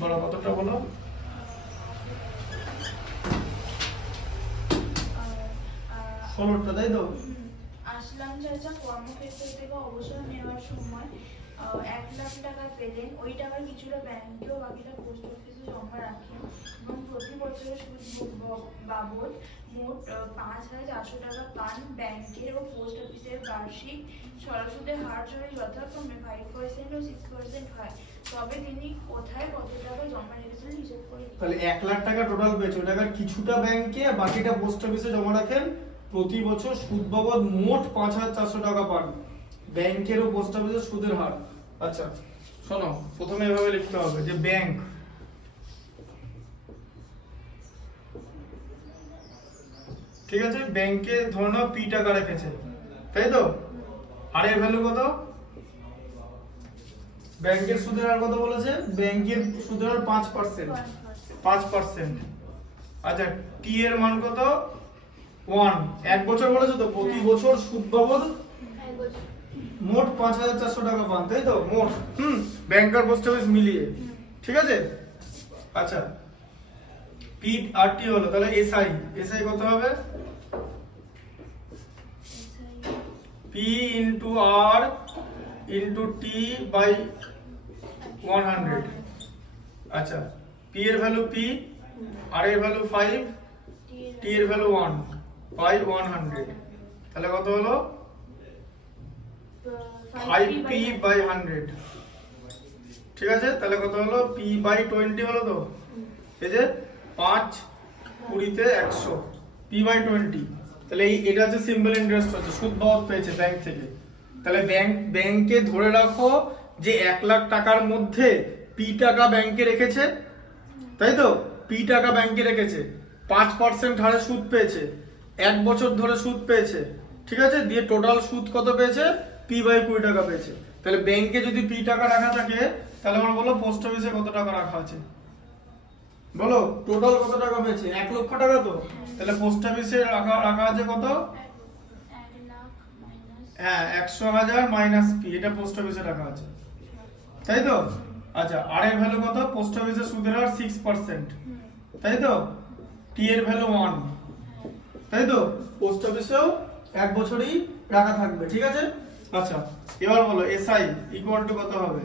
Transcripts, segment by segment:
বলো কতটা বলো। ষোলোটা, তাই তো? আসলাম চাচা কর্মক্ষেত্র থেকে অবসর নেওয়ার সময় 1,00,000 টাকা পেলেন। ওই টাকার কিছুটা ব্যাংকেও বাকিটা পোস্ট অফিসে জমা রাখেন এবং প্রতি বছর সুদ বাবদ মোট 5,400 টাকা পান। ব্যাংকের এবং পোস্ট অফিসের বার্ষিক সরল হার যদি যথাক্রমে 5% ও 6% হয়, তবে তিনি কোথায় কত টাকা জমা রেখেছিলেন হিসেব করে। তাহলে 1,00,000 টাকা টোটাল পেয়েছে, ওই টাকার কিছুটা ব্যাংকে বাকিটা পোস্ট অফিসে জমা রাখেন। প্রতি বছর সুদ বাবদ মোট 5,400 টাকা পান। ব্যাংকের ও পোস্ট অফিসের সুদের হার। আচ্ছা শোনো, প্রথমে এভাবে লিখতে হবে যে ব্যাংক, ঠিক আছে, ব্যাংকে ধরে নাও পি টাকা রেখেছে, তাই তো? আর এর ভ্যালু কত? ব্যাংকের সুদের হার কত বলেছে? ব্যাংকের সুদের হার 5%। 5%। আচ্ছা, টি এর মান কত? 1। এক বছর বলেছে তো, প্রতি বছর সুদ বাবদ মোট 5,400 টাকা পান, তাই তো? মোট ব্যাংক আর পোস্ট অফিস মিলিয়ে, ঠিক আছে? আচ্ছা, পি আর টি হলো, তাহলে এসআই, এসআই কত হবে? P into R into T by 100। আচ্ছা, পি এর ভ্যালু পি, আর এর ভ্যালু 5, টি এর ভ্যালু 1 বাই 100, তাহলে কত হলো? 5p বাই 100, ঠিক আছে? তাহলে কত হলো? p বাই 20 হলো তো? এই যে 5 20 তে 100, p বাই 20। তাহলে এটা হচ্ছে সিম্পল ইন্টারেস্ট, হচ্ছে সুদ বাবদ পেয়েছে ব্যাংক থেকে। তাহলে ব্যাংকে ধরে রাখো যে 1,00,000 টাকার মধ্যে পি টাকা ব্যাংকে রেখেছে, তাই তো? পি টাকা ব্যাংকে রেখেছে, 5% হারে সুদ পেয়েছে, 1 বছর ধরে সুদ পেয়েছে, ঠিক আছে? দিয়ে টোটাল সুদ কত পেয়েছে? পি বাই 20 টাকা পেয়েছে। তাহলে ব্যাংকে যদি পি টাকা রাখা থাকে, তাহলে আমরা বলো পোস্ট অফিসে কত টাকা রাখা আছে? বলো টোটাল কত টাকা পেয়েছে? 1,00,000 টাকা তো? তাহলে পোস্ট অফিসে রাখা আছে কত? হ্যাঁ, 100,000 মাইনাস পি, এটা পোস্ট অফিসে রাখা আছে, তাই তো? আচ্ছা, আর এর ভ্যালু কত? পোস্ট অফিসে সুদের হার 6%, তাই তো? টি এর ভ্যালু 1, তাই তো? পোস্ট অফিসেও 1 বছরই রাখা থাকবে, ঠিক আছে? আচ্ছা, এবার বলো এসআই ইকুয়াল টু কত হবে?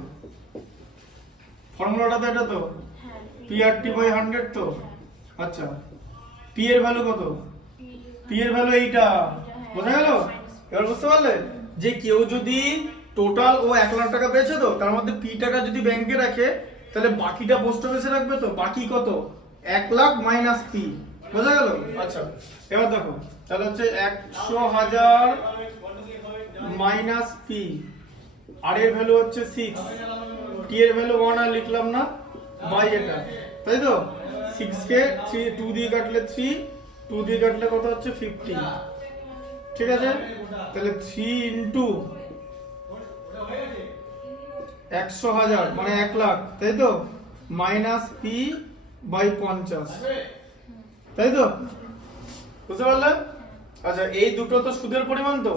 ফর্মুলাটা তো এটা তো, পি আর টি বাই 100 তো? আচ্ছা, পি এর ভ্যালু কত? পি এর ভ্যালু এইটা, বোঝা গেল? এবার বুঝতে পারলে যে কেউ যদি টোটাল ও 1,00,000 টাকা পেয়েছে তো, তার মধ্যে পি টাকা যদি ব্যাংকে রাখে, তাহলে বাকিটা পোস্ট অফিসে রাখবে তো। বাকি কত? 1,00,000 মাইনাস পি, বোঝা গেল? আচ্ছা, এবার দেখো, তাহলে হচ্ছে 100,000 মাইনাস পি, আর এর ভ্যালু হচ্ছে 6, টি এর ভ্যালু 1 আর লিখলাম না, বাই এটা, তাই তো? 6 কে 2 দিয়ে কাটলে 3, 2 দিয়ে কাটলে কত হচ্ছে? 50, ঠিক আছে? তাহলে 3 ইনটু 100,000 মানে 1,00,000, তাই তো? মাইনাস পি বাই 50, তাই তো? বুঝতে পারলে? আচ্ছা, এই দুটো তো সুদের পরিমাণ তো,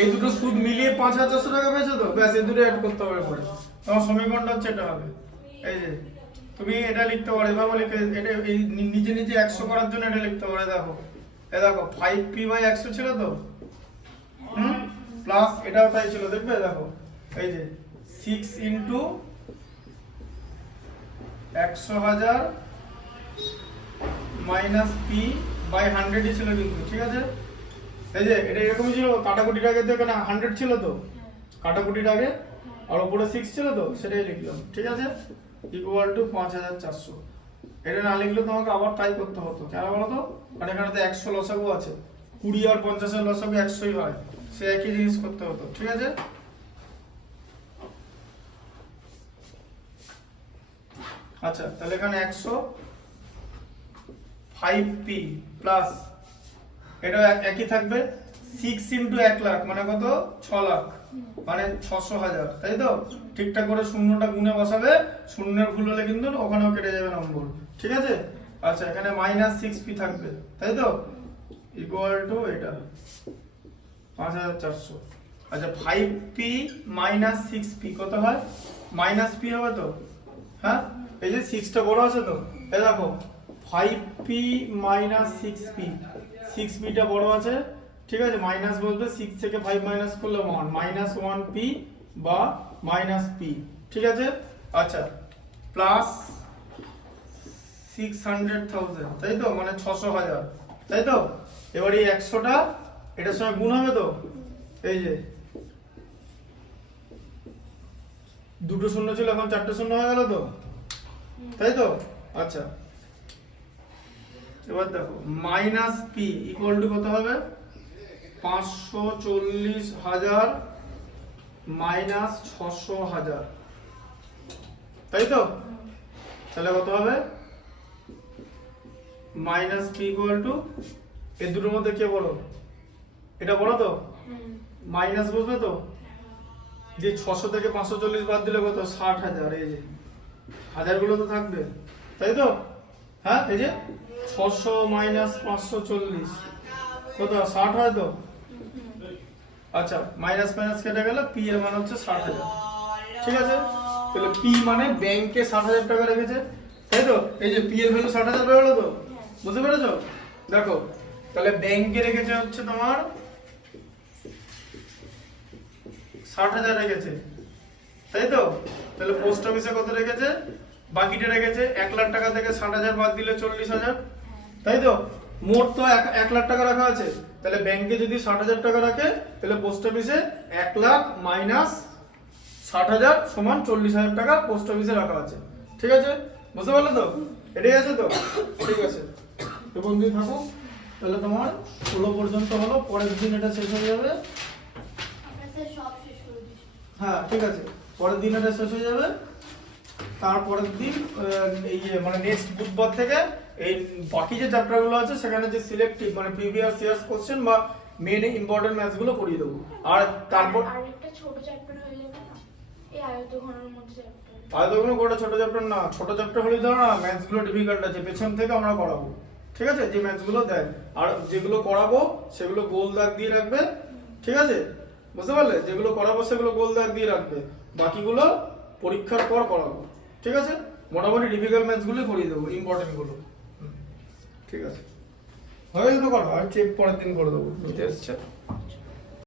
এই দুটো সুদ মিলিয়ে 5,400 টাকা পেয়েছে তো, ব্যাস এই দুটো অ্যাড করতে হবে পরে। তোমার সমীকরণটা হচ্ছে এটা হবে। এই যে তুমি এটা লিখতে পারো, এভাবে লিখে এটা এই নিজে নিজে 100 করার জন্য এটা লিখতে পারো। দেখো, এই দেখো 5p বাই 100 ছিল তো, প্লাস এটাও তাই ছিল, দেখবে? দেখো এই যে 6 ইনটু 100,000 মাইনাস পি বাই 100 ছিল কিন্তু, ঠিক আছে? এই যে এটা এরকমই ছিল, কাটাকুটির আগে তো এখানে 100 ছিল তো, কাটাকুটির আগে, আর উপরে 6 ছিল তো, সেটাই লিখলাম, ঠিক আছে? Equal to 5,400। এটা না লিখলে তোমাকে আবার ট্রাই করতে হতো, কেন বলো তো? কারণ এখানে তো 100 লসাগু আছে, 20 আর 50 এর লসাগু 100ই হয়, সে একই জিনিস করতে হতো, ঠিক আছে? আচ্ছা, তাহলে এখানে 100 5p প্লাস এটা একই থাকবে, 6 ইনটু 1,00,000 মানে কত? 6 লাখ, মানে 600,000, তাই তো? ঠিকঠাক করে শূন্যটা গুণে বসাবে, শূন্যের ভুল হলে কিন্তু ওখানেও কেটে যাবে নম্বর, ঠিক আছে? আচ্ছা, এখানে মাইনাস 6p থাকবে, তাই তো? ইকুয়াল টু এটা 5,400। আচ্ছা, 5p মাইনাস 6p কত হয়? মাইনাস p হবে তো, হ্যাঁ? এই যে 6টা বড় আছে তো, এই দেখো 5p মাইনাস 6p, 6p টা বড় আছে, ঠিক আছে, মাইনাস বলতে 6 থেকে 5 মাইনাস করলে 1, মাইনাস 1p বা মাইনাস p, ঠিক আছে। আচ্ছা, প্লাস 600,000, তাই তো, মানে 600,000, তাই তো। এবার এই 100টা এটার সঙ্গে গুণ হবে তো, এই যে দুটো শূন্য ছিল এখন 4টে শূন্য হয়ে গেল তো, তাই তো। আচ্ছা, এবার দেখো মাইনাস পি ইকুয়াল টু কত হবে, 540,000 মাইনাস 600,000, তাই তো। তাহলে কত হবে, মাইনাস পি ইকুয়াল টু, এই দুটোর মধ্যে কে বড়, এটা বড় তো, মাইনাস বসবে তো, যে 600 থেকে 540 বাদ দিলে কত, 60,000, এই যে হাজারগুলো তো থাকবে, তাই তো। হ্যাঁ, এই যে 600 মাইনাস 540 কত, 60 হয় তো। আচ্ছা, মাইনাস মাইনাস কেটে গেল, পি এর মান হচ্ছে 60,000, ঠিক আছে। তাহলে পি মানে ব্যাংকে 60,000 টাকা রেখেছে, তাই তো। এই যে পি এর ভ্যালু 60,000 বেরোলো তো, বুঝতে পেরেছো। দেখো তাহলে ব্যাংকে রেখেছে হচ্ছে তোমার 60,000 রেখেছে, তাই তো। তাহলে পোস্ট অফিসে কত রেখেছে, বাকিটা রেখেছে 1 লাখ টাকা থেকে 60,000 বাদ দিলে 40,000, তাই তো। মোট তো 1 লাখ টাকা রাখা আছে, তাহলে ব্যাংকে যদি 60,000 টাকা রাখে, তাহলে পোস্ট অফিসে 1 লাখ মাইনাস 60,000 সমান 40,000 টাকা পোস্ট অফিসে রাখা আছে, ঠিক আছে। বুঝতে পারলে তো, এটাই আছে তো, ঠিক আছে। তো বন্ধু থাকো, তাহলে তোমার 16 পর্যন্ত হলো, পরের দিন এটা শেষ হয়ে যাবে। হ্যাঁ, ঠিক আছে, পরের দিন এটা শেষ হয়ে যাবে। তারপরের দিন এই মানে নেক্সট বুধবার থেকে এই বাকি যে চ্যাপ্টারগুলো আছে সেখানে যে সিলেক্টিভ মানে প্রিভিয়াস ইয়ার্স কোশ্চেন বা মেন ইম্পর্টেন্ট ম্যাথসগুলো করিয়ে দেবো। আর তারপর আরেকটা ছোট চ্যাপ্টার হয়ে যাবে না, এই আয়তঘনের মধ্যে চ্যাপ্টার। আয়তঘন কোটা ছোট চ্যাপ্টার না, ছোট চ্যাপ্টার হলে ধরো না ম্যাথসগুলো ডিফিকাল্ট আছে, পেছন থেকে আমরা করাবো, ঠিক আছে, যে ম্যাথসগুলো দেয়। আর যেগুলো করাবো সেগুলো গোল দাগ দিয়ে রাখবে, ঠিক আছে, বুঝতে পারলে। যেগুলো করাবো সেগুলো গোল দাগ দিয়ে রাখবে, বাকিগুলো পরীক্ষার পর করাবো, ঠিক আছে। মোটামুটি ডিফিকাল্ট ম্যাথসগুলো করিয়ে দেবো, ইম্পর্টেন্ট গুলো, ঠিক আছে। হয়ে গেল তো, করা আর চেক পরের দিন করে দেবো, বুঝতে আসছে।